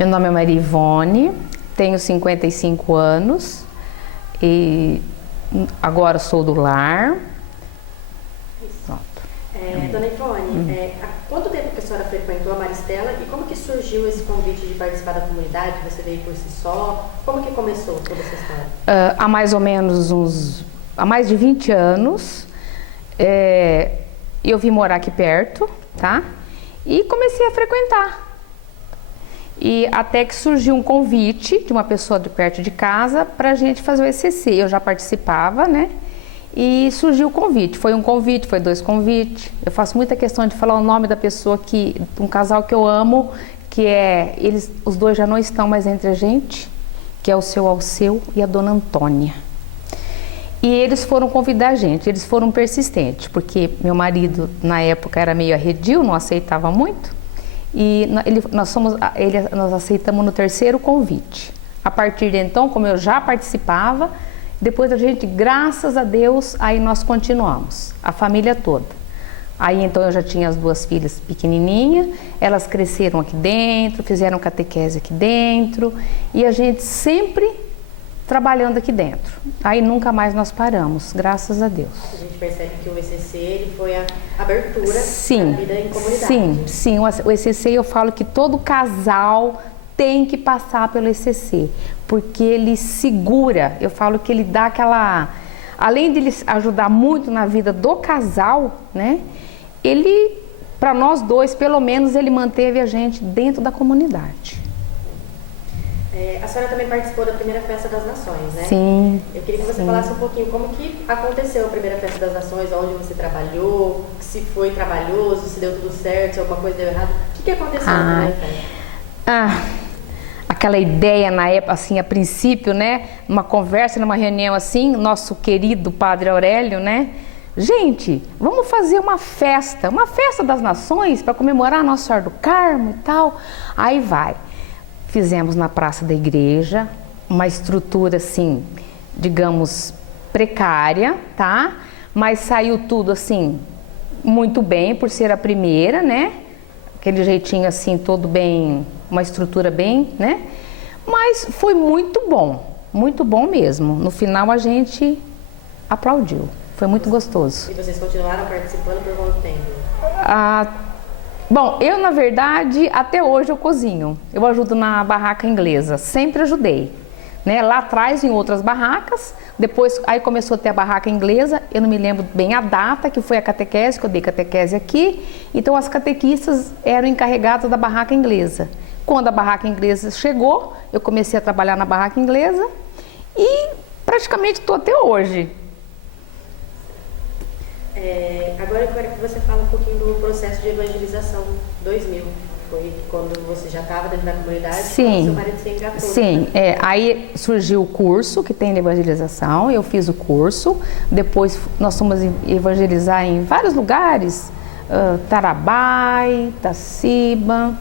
Meu nome é Maria Ivone, tenho 55 anos e agora sou do lar. Pronto. Dona Ivone, há quanto tempo que a senhora frequentou a Maristela e como que surgiu esse convite de participar da comunidade? Você veio por si só? Como que começou toda essa história? Há mais ou menos há mais de 20 anos, eu vim morar aqui perto, tá? E comecei a frequentar. E até que surgiu um convite de uma pessoa de perto de casa para a gente fazer o ECC. Eu já participava, né? E surgiu o convite. Foi um convite, foi 2 convites. Eu faço muita questão de falar o nome da pessoa um casal que eu amo, que os 2 já não estão mais entre a gente, que é o seu Alceu e a dona Antônia. E eles foram convidar a gente, eles foram persistentes, porque meu marido na época era meio arredio, não aceitava muito. E nós aceitamos no 3º convite. A partir de então, como eu já participava, depois a gente, graças a Deus, aí nós continuamos, a família toda. Aí então eu já tinha as 2 filhas pequenininhas, elas cresceram aqui dentro, fizeram catequese aqui dentro, e a gente sempre trabalhando aqui dentro. Aí nunca mais nós paramos, graças a Deus. A gente percebe que o ECC ele foi a abertura sim, da vida em comunidade. Sim. O ECC, eu falo que todo casal tem que passar pelo ECC, porque ele segura, eu falo que ele dá além de ele ajudar muito na vida do casal, né? Ele, para nós 2, pelo menos, ele manteve a gente dentro da comunidade. A senhora também participou da primeira Festa das Nações, né? Sim. Eu queria que você falasse um pouquinho como que aconteceu a primeira Festa das Nações, onde você trabalhou, se foi trabalhoso, se deu tudo certo, se alguma coisa deu errado. O que aconteceu na primeira festa? Aquela ideia na época, assim, a princípio, né? Numa conversa, numa reunião assim, nosso querido Padre Aurélio, né? Gente, vamos fazer uma festa das nações para comemorar Nossa Senhora do Carmo e tal. Aí vai. Fizemos na praça da igreja, uma estrutura assim, digamos, precária, tá? Mas saiu tudo assim, muito bem, por ser a primeira, né? Aquele jeitinho assim, todo bem, uma estrutura bem, né? Mas foi muito bom mesmo. No final a gente aplaudiu, foi muito gostoso. E vocês continuaram participando por quanto tempo? Bom, eu na verdade, até hoje eu cozinho. Eu ajudo na barraca inglesa, sempre ajudei. Né? Lá atrás em outras barracas, depois aí começou a ter a barraca inglesa, eu não me lembro bem a data, que foi a catequese, que eu dei catequese aqui. Então as catequistas eram encarregadas da barraca inglesa. Quando a barraca inglesa chegou, eu comecei a trabalhar na barraca inglesa e praticamente estou até hoje. Agora eu quero que você fale um pouquinho do processo de evangelização 2000. Foi quando você já estava dentro da comunidade, sim, seu marido se engatou. Sim, aí surgiu o curso que tem de evangelização, eu fiz o curso, depois nós fomos evangelizar em vários lugares, Tarabai, Taciba,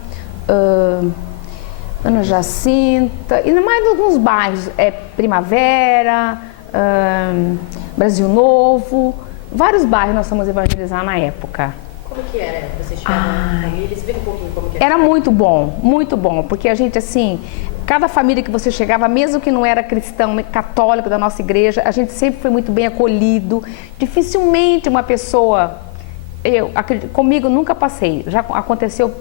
Ana Jacinta, e mais alguns bairros, Primavera, Brasil Novo, vários bairros nós fomos evangelizar na época. Como que era? Vocês chegavam na família? Explica um pouquinho como que era. Era muito bom, porque a gente assim, cada família que você chegava, mesmo que não era cristão, católico da nossa igreja, a gente sempre foi muito bem acolhido. Dificilmente uma pessoa, comigo nunca passei, já aconteceu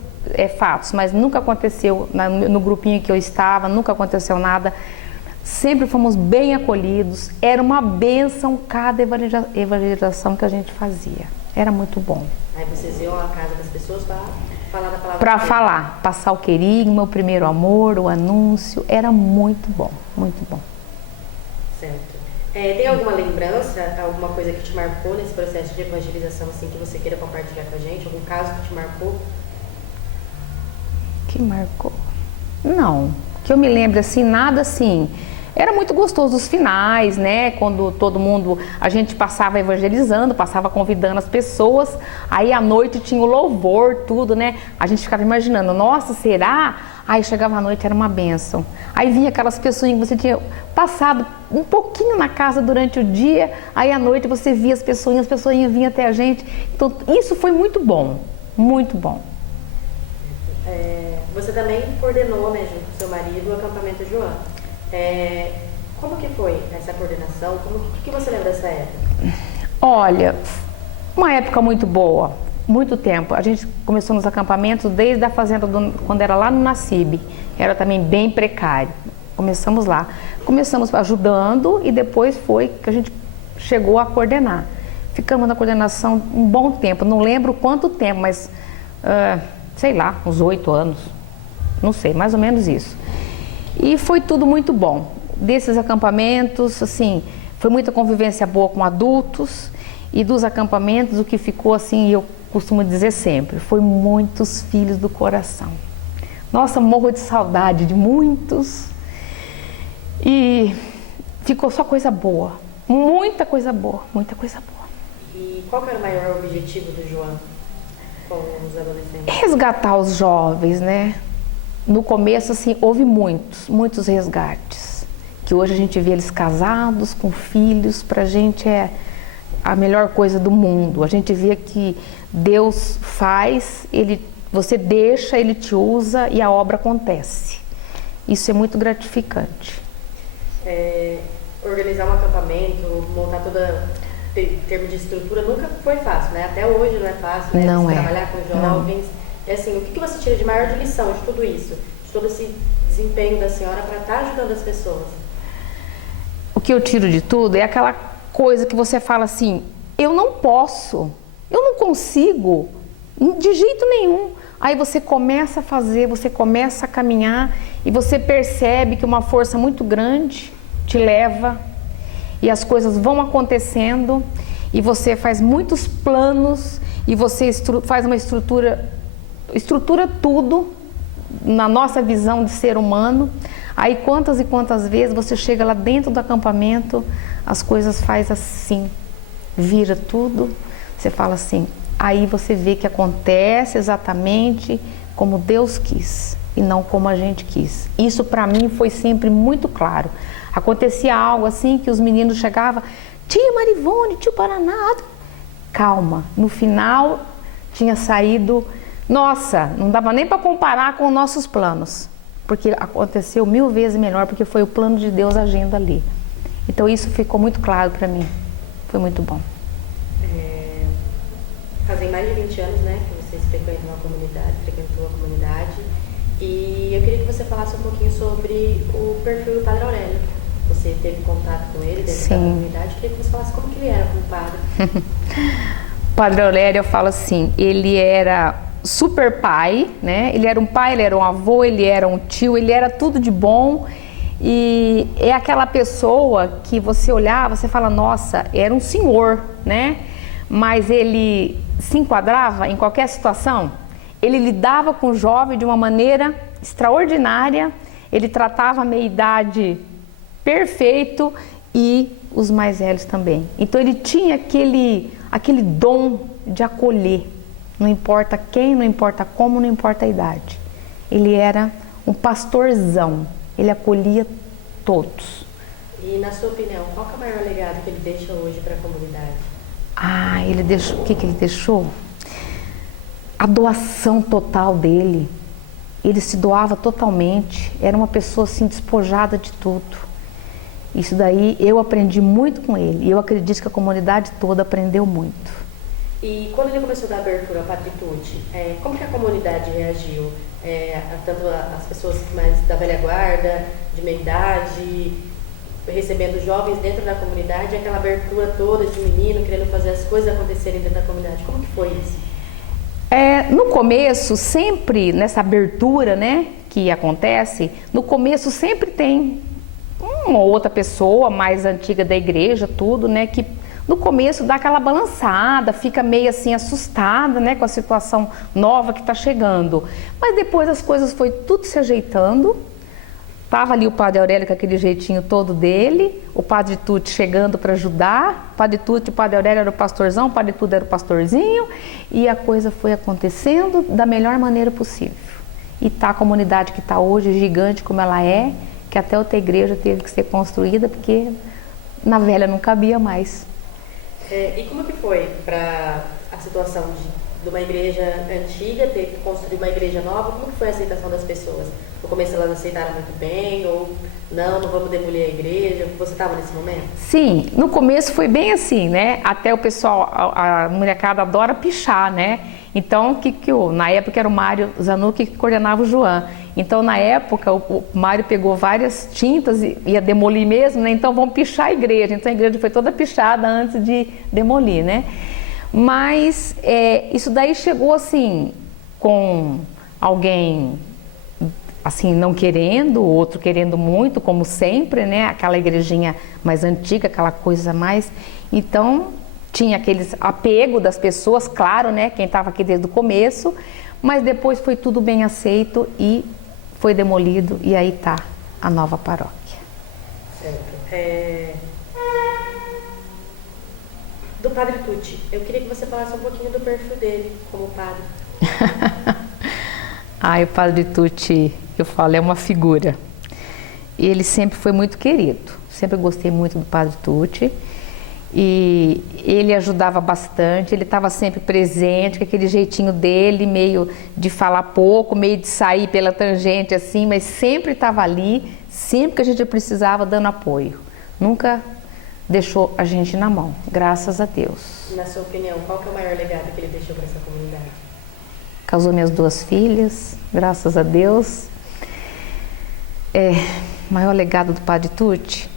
fatos, mas nunca aconteceu no grupinho que eu estava, nunca aconteceu nada. Sempre fomos bem acolhidos, era uma bênção cada evangelização que a gente fazia, era muito bom. Aí vocês iam à casa das pessoas para falar da palavra? Para falar, passar o querigma, meu primeiro amor, o anúncio, era muito bom, muito bom. Certo. Tem alguma lembrança, alguma coisa que te marcou nesse processo de evangelização, assim, que você queira compartilhar com a gente? Algum caso que te marcou? Que marcou? Não, que eu me lembro assim, nada assim. Era muito gostoso os finais, né? Quando todo mundo, a gente passava evangelizando, passava convidando as pessoas, aí à noite tinha o louvor, tudo, né? A gente ficava imaginando, nossa, será? Aí chegava à noite, era uma bênção. Aí vinha aquelas pessoas que você tinha passado um pouquinho na casa durante o dia, aí à noite você via as pessoas vinham até a gente. Então isso foi muito bom, muito bom. Você também coordenou, né, junto com seu marido, o acampamento Joã. Como que foi essa coordenação? O que você lembra dessa época? Olha, uma época muito boa, muito tempo. A gente começou nos acampamentos desde a fazenda, quando era lá no Nacibe. Era também bem precário. Começamos lá. Começamos ajudando e depois foi que a gente chegou a coordenar. Ficamos na coordenação um bom tempo, não lembro quanto tempo, mas sei lá, uns 8 anos. Não sei, mais ou menos isso. E foi tudo muito bom. Desses acampamentos, assim, foi muita convivência boa com adultos. E dos acampamentos, o que ficou assim, eu costumo dizer sempre, foi muitos filhos do coração. Nossa, morro de saudade de muitos. E ficou só coisa boa, muita coisa boa, muita coisa boa. E qual que era o maior objetivo do Joã com os adolescentes? Resgatar os jovens, né? No começo, assim, houve muitos resgates. Que hoje a gente vê eles casados, com filhos, pra gente é a melhor coisa do mundo. A gente vê que Deus faz, você deixa, Ele te usa e a obra acontece. Isso é muito gratificante. Organizar um acampamento, montar em termos de estrutura, nunca foi fácil, né? Até hoje não é fácil, né? Não é. Trabalhar com jovens. E assim, o que você tira de maior de lição de tudo isso? De todo esse desempenho da senhora para estar ajudando as pessoas? O que eu tiro de tudo é aquela coisa que você fala assim, eu não posso, eu não consigo, de jeito nenhum. Aí você começa a fazer, você começa a caminhar e você percebe que uma força muito grande te leva e as coisas vão acontecendo e você faz muitos planos e você faz uma estrutura tudo na nossa visão de ser humano. Aí quantas e quantas vezes você chega lá dentro do acampamento, as coisas faz assim, vira tudo, você fala assim, aí você vê que acontece exatamente como Deus quis e não como a gente quis. Isso para mim foi sempre muito claro. Acontecia algo assim que os meninos chegavam, tia Marivone, tio Paraná, calma, no final tinha saído, nossa, não dava nem para comparar com os nossos planos, porque aconteceu 1000 vezes melhor, porque foi o plano de Deus agindo ali. Então isso ficou muito claro para mim, foi muito bom. Fazem mais de 20 anos, né, que vocês frequentou a comunidade, e eu queria que você falasse um pouquinho sobre o perfil do Padre Aurélio. Você teve contato com ele dentro da comunidade, eu queria que você falasse como que ele era como padre. Padre Aurélio, eu falo assim, ele era super pai, né? Ele era um pai, ele era um avô, ele era um tio, ele era tudo de bom. E é aquela pessoa que você olhava, você fala, nossa, era um senhor, né? Mas ele se enquadrava em qualquer situação, ele lidava com o jovem de uma maneira extraordinária, ele tratava a meia-idade perfeito e os mais velhos também. Então ele tinha aquele dom de acolher, não importa quem, não importa como, não importa a idade. Ele era um pastorzão, ele acolhia todos. E na sua opinião, qual que é o maior legado que ele deixa hoje para a comunidade? Ele deixou, o que ele deixou? A doação total dele. Ele se doava totalmente, era uma pessoa assim despojada de tudo. Isso daí eu aprendi muito com ele e eu acredito que a comunidade toda aprendeu muito. E quando ele começou a dar abertura à Padritude, como que a comunidade reagiu? Tanto as pessoas mais da velha guarda, de meia idade, recebendo jovens dentro da comunidade, aquela abertura toda de menino querendo fazer as coisas acontecerem dentro da comunidade. Como que foi isso? No começo, sempre nessa abertura, né, que acontece, no começo sempre tem uma ou outra pessoa mais antiga da igreja, tudo, né, que no começo dá aquela balançada, fica meio assim assustada, né, com a situação nova que está chegando. Mas depois as coisas foi tudo se ajeitando. Tava ali o Padre Aurélio com aquele jeitinho todo dele, o Padre Tuti chegando para ajudar, o Padre Tuti e o Padre Aurélio era o pastorzão, o Padre Tuti era o pastorzinho, e a coisa foi acontecendo da melhor maneira possível. E tá a comunidade que está hoje, gigante como ela é, que até outra igreja teve que ser construída, porque na velha não cabia mais. E como que foi para a situação de uma igreja antiga, ter que construir uma igreja nova, como que foi a aceitação das pessoas? No começo elas aceitaram muito bem, ou não vamos demolir a igreja? Você estava nesse momento? Sim, no começo foi bem assim, né? Até o pessoal, a molecada adora pichar, né? Então, na época era o Mário Zanucchi que coordenava o João. Então, na época, o Mário pegou várias tintas e ia demolir mesmo, né? Então, vamos pichar a igreja. Então, a igreja foi toda pichada antes de demolir, né? Mas isso daí chegou assim, com alguém assim não querendo, outro querendo muito, como sempre, né? Aquela igrejinha mais antiga, aquela coisa mais. Então tinha aqueles apego das pessoas, claro, né? Quem estava aqui desde o começo, mas depois foi tudo bem aceito e foi demolido e aí tá a nova paróquia. Certo. Do Padre Tucci, eu queria que você falasse um pouquinho do perfil dele como padre. O Padre Tucci, eu falo, é uma figura. Ele sempre foi muito querido. Sempre gostei muito do Padre Tucci. E ele ajudava bastante, ele estava sempre presente, com aquele jeitinho dele, meio de falar pouco, meio de sair pela tangente assim, mas sempre estava ali, sempre que a gente precisava, dando apoio. Nunca deixou a gente na mão, graças a Deus. Na sua opinião, qual que é o maior legado que ele deixou para essa comunidade? Casou minhas 2 filhas, graças a Deus. O maior legado do Padre Tucci?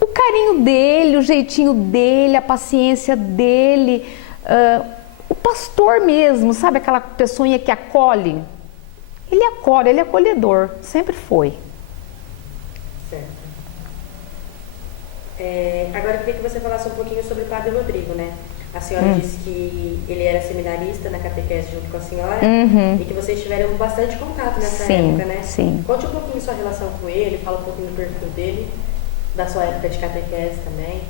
O carinho dele, o jeitinho dele, a paciência dele, o pastor mesmo, sabe aquela pessoinha que acolhe? Ele acolhe, ele é acolhedor, sempre foi. Certo. Agora eu queria que você falasse um pouquinho sobre o Padre Rodrigo, né? A senhora disse que ele era seminarista na catequese junto com a senhora e que vocês tiveram bastante contato nessa época, né? Sim. Conte um pouquinho sua relação com ele, fala um pouquinho do perfil dele, da sua época de catequese também.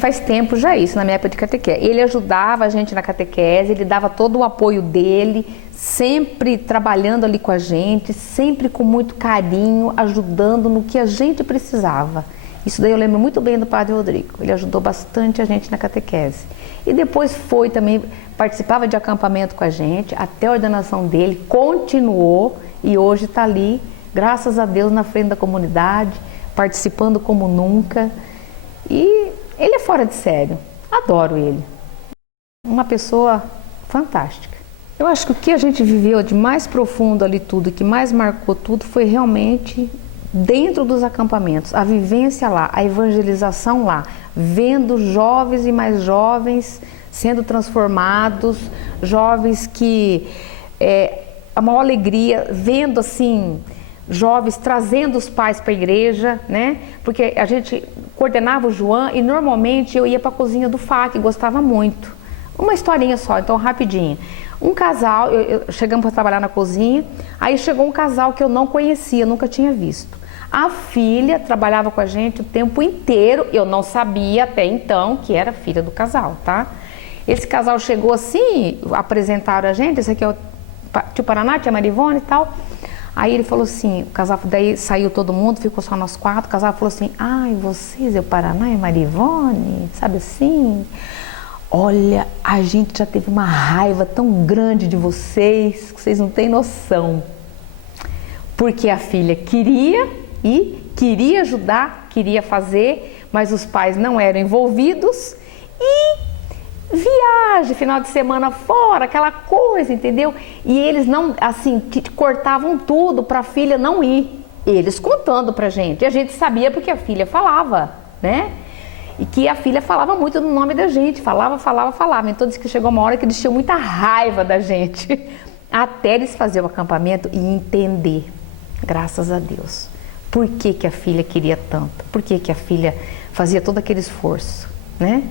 Faz tempo já isso, na minha época de catequese. Ele ajudava a gente na catequese, ele dava todo o apoio dele, sempre trabalhando ali com a gente, sempre com muito carinho, ajudando no que a gente precisava. Isso daí eu lembro muito bem do Padre Rodrigo, ele ajudou bastante a gente na catequese. E depois foi também, participava de acampamento com a gente, até a ordenação dele, continuou e hoje está ali, graças a Deus, na frente da comunidade, participando como nunca. E ele é fora de sério, adoro ele. Uma pessoa fantástica. Eu acho que o que a gente viveu de mais profundo ali tudo, que mais marcou tudo, foi realmente dentro dos acampamentos, a vivência lá, a evangelização lá, vendo jovens e mais jovens sendo transformados, jovens que a maior alegria, vendo assim, jovens trazendo os pais para a igreja, né? Porque a gente coordenava o João e normalmente eu ia para a cozinha do FAC, gostava muito. Uma historinha só, então rapidinho. Um casal, chegamos para trabalhar na cozinha, aí chegou um casal que eu não conhecia, nunca tinha visto. A filha trabalhava com a gente o tempo inteiro, eu não sabia até então que era filha do casal, tá? Esse casal chegou assim, apresentaram a gente, esse aqui é o tio Paraná, tia Marivone e tal. Aí ele falou assim, o casal, daí saiu todo mundo, ficou só nós 4, o casal falou assim, ai, vocês é o Paraná e a Marivone, sabe assim? Olha, a gente já teve uma raiva tão grande de vocês, que vocês não têm noção. Porque a filha queria ajudar, queria fazer, mas os pais não eram envolvidos e viagem, final de semana fora, aquela coisa, entendeu? E eles não, assim, cortavam tudo para a filha não ir. Eles contando pra gente. E a gente sabia porque a filha falava, né? E que a filha falava muito no nome da gente, falava. Então disse que chegou uma hora que eles tinham muita raiva da gente. Até eles fazerem o acampamento e entender, graças a Deus, por que que a filha queria tanto, por que que a filha fazia todo aquele esforço, né?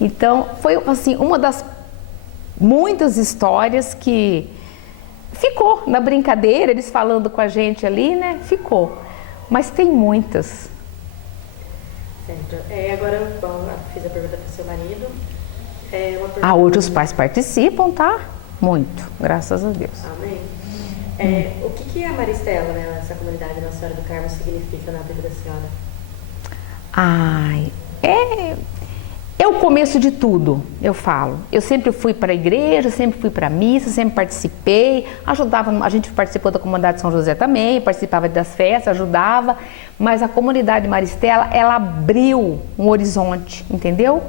Então, foi assim, uma das muitas histórias que ficou na brincadeira, eles falando com a gente ali, né? Ficou. Mas tem muitas. Certo. Agora, bom, fiz a pergunta para o seu marido. Hoje os pais participam, tá? Muito, graças a Deus. Amém. O que a Maristela, né, essa comunidade Nossa Senhora do Carmo, significa na vida da senhora? É o começo de tudo, eu falo. Eu sempre fui para a igreja, sempre fui para a missa, sempre participei, ajudava, a gente participou da comunidade São José também, participava das festas, ajudava, mas a comunidade Maristela, ela abriu um horizonte, entendeu?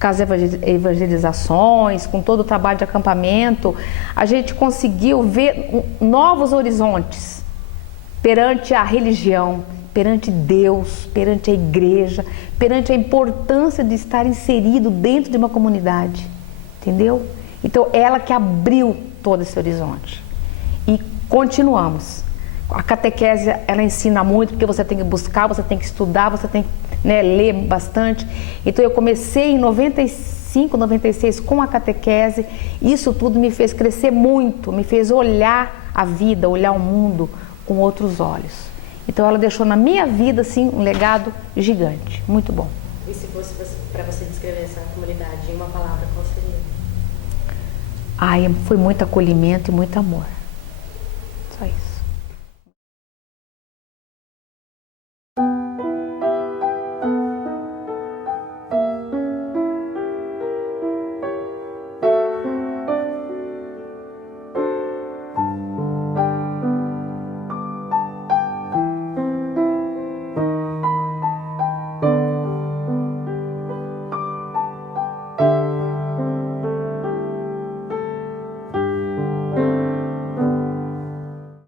Com as evangelizações, com todo o trabalho de acampamento, a gente conseguiu ver novos horizontes perante a religião, perante Deus, perante a igreja, perante a importância de estar inserido dentro de uma comunidade, entendeu? Então, ela que abriu todo esse horizonte. E continuamos. A catequese, ela ensina muito, porque você tem que buscar, você tem que estudar, você tem que ler bastante. Então, eu comecei em 95, 96 com a catequese. Isso tudo me fez crescer muito, me fez olhar a vida, olhar o mundo com outros olhos. Então ela deixou na minha vida assim um legado gigante, muito bom. E se fosse para você descrever essa comunidade em uma palavra, qual seria? Ai, foi muito acolhimento e muito amor. Só isso.